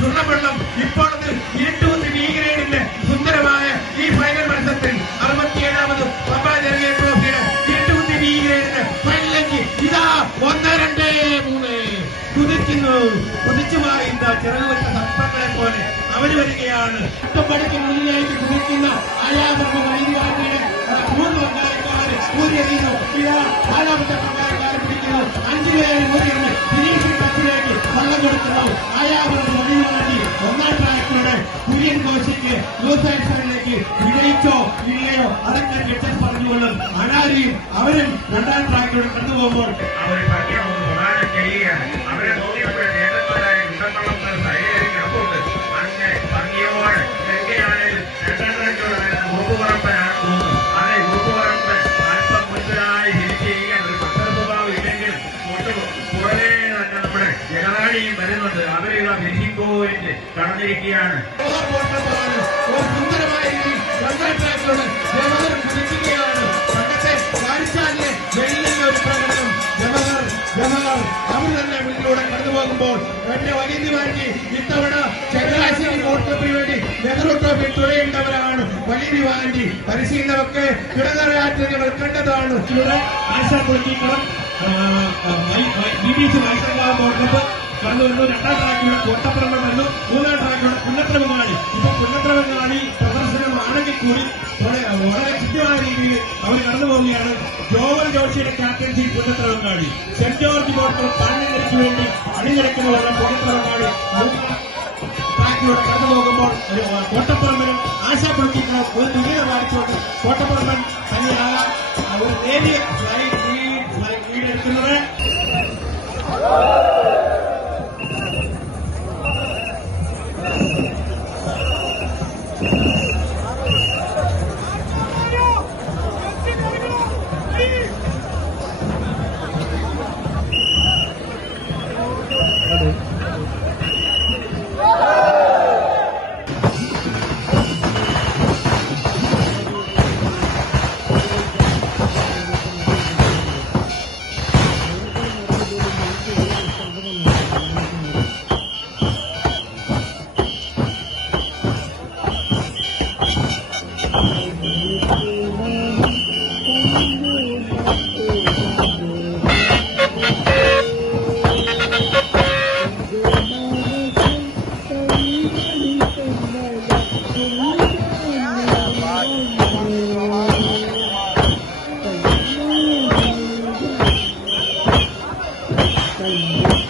സ്വർണ്ണവെള്ളം ഇപ്പോഴത് ഇരുട്ടൂത്തി ബി ഗ്രേഡിന്റെ സുന്ദരമായ ഈ ഫൈനൽ മത്സരത്തിൽ 67ാമത് പമ്പ ജനകീയ ട്രോഫിയുടെ ഇരുട്ടൂത്തി ബി ഗ്രേഡിന്റെ ഫൈനലിലേക്ക് ഇതാ 1, 2, 3 കുതിക്കുന്നു. കുതിച്ചു മാറിയുന്ന ചിറകുവച്ച സർപ്പങ്ങളെ പോലെ അവര് വരികയാണ്. ഒറ്റപ്പടിക്ക് മുന്നിലേക്ക് കുതിക്കുന്ന ആയാമർക്ക് വൈദ്യുവാദിയുടെ 3 പങ്കാളിക്കാർ ഊരിയെറിയുന്നു. ഇതാ 4ാമത്തെ പങ്കാളിക്കാരെ പിടിക്കുന്നു. 5 പേര് ഊരിയെറിഞ്ഞ് ഫിനിഷിംഗ് ടച്ചിലേക്ക് വള്ളം കൊടുക്കുന്നു. ആയാമർക്ക് വഴിവാണ്ടി 1ാം ട്രാക്കിലൂടെ കുര്യൻ കോശിക്ക് ലൂസൈഡ് സൈഡിലേക്ക് വിജയിച്ചോ ഇല്ലയോ അതൊക്കെ ലക്ഷ്യം പറഞ്ഞുകൊള്ളും. അനാരിയും അവരും 2ാം ട്രാക്കിലൂടെ കടന്നുപോകുമ്പോൾ അവർ ചെയ്യുകയാണ്. അവരെ നോക്കിയപ്പോൾ നേതാക്കളായ കുണ്ടപ്പള്ളം സൈഡിലേക്ക് കിടപ്പുണ്ട്. അങ്ങനെ ഭംഗിയോടെ ഗംഗയാണെങ്കിൽ 2ാം ട്രാക്കിലൂടെ ഉറുപ്പുപറമ്പനാണ് തോന്നുന്നു. അതെ, ഉറുപ്പുപറമ്പൻ അല്പം മുൻപിലായി തിരിച്ചിരിക്കാൻ ഒരു പത്രസ്വഭാവം ഇല്ലെങ്കിൽ പുറകെ തന്നെ നമ്മുടെ ജനവാടിയും വരുന്നുണ്ട്. അവരിതാ ഫിനിഷിംഗ് പോയിന്റ് കടന്നിരിക്കുകയാണ്. സുന്ദരമായ രീതിയിൽ 2ാം ട്രാക്കിലൂടെ പണ്ടത്തെ കാരിച്ചാലിലെ വെള്ളിന്റെ ഒരു പ്രകടനം ജവഹർ അവർ തന്നെ മുന്നിലൂടെ കടന്നു പോകുമ്പോൾ എന്റെ വലിയ വാങ്ങി ഇത്തവണ ചങ്ങനാശ്ശേരി ട്രോഫിക്ക് വേണ്ടി നെഹ്റു ട്രോഫി തുഴയേണ്ടവരാണ്. വലിയ വാങ്ങി പരിശീലനമൊക്കെ കിടകറയാറ്റ് ഞങ്ങൾ കണ്ടതാണ്. ഇവിടെ ആശാ പൊളിറ്റിക്കണം BBC മത്സരങ്ങളാ ബോർഡ് കപ്പ് കടന്നു വരുന്നു. 2ാം ട്രാക്കിലൂടെ കോട്ടപ്പുറങ്ങൾ വരുന്നു. 3ാം ട്രാക്കിലൂടെ പുന്നത്ര ബംഗാളി. ഇപ്പൊ പുന്നത്ര ബംഗാളി പ്രദർശനമാണെങ്കിൽ കൂടി വളരെ കൃത്യമായ രീതിയിൽ അവർ കടന്നു പോവുകയാണ്. ജോവൽ ജോഷിയുടെ ക്യാപ്റ്റൻസി പുന്നത്ര ബംഗാളി, സെന്റ് ജോർജ് ബോട്ടർ പാനലിലേക്ക് വേണ്ടി അണിനിരക്കുന്ന പുന്നത്ര ബംഗാളി 3ാം ട്രാക്കിലൂടെ കടന്നു പോകുമ്പോൾ കോട്ടപ്പുറമ്പനും ആശാ പൊളിറ്റിക്കണം ഒരു തുല്യത കാണിച്ചുകൊണ്ട് കോട്ടപ്പുറമ്പൻ തന്നെയാണ് ഒരു നേരിയ ലീഡ് എടുക്കുന്നത്. Thank you.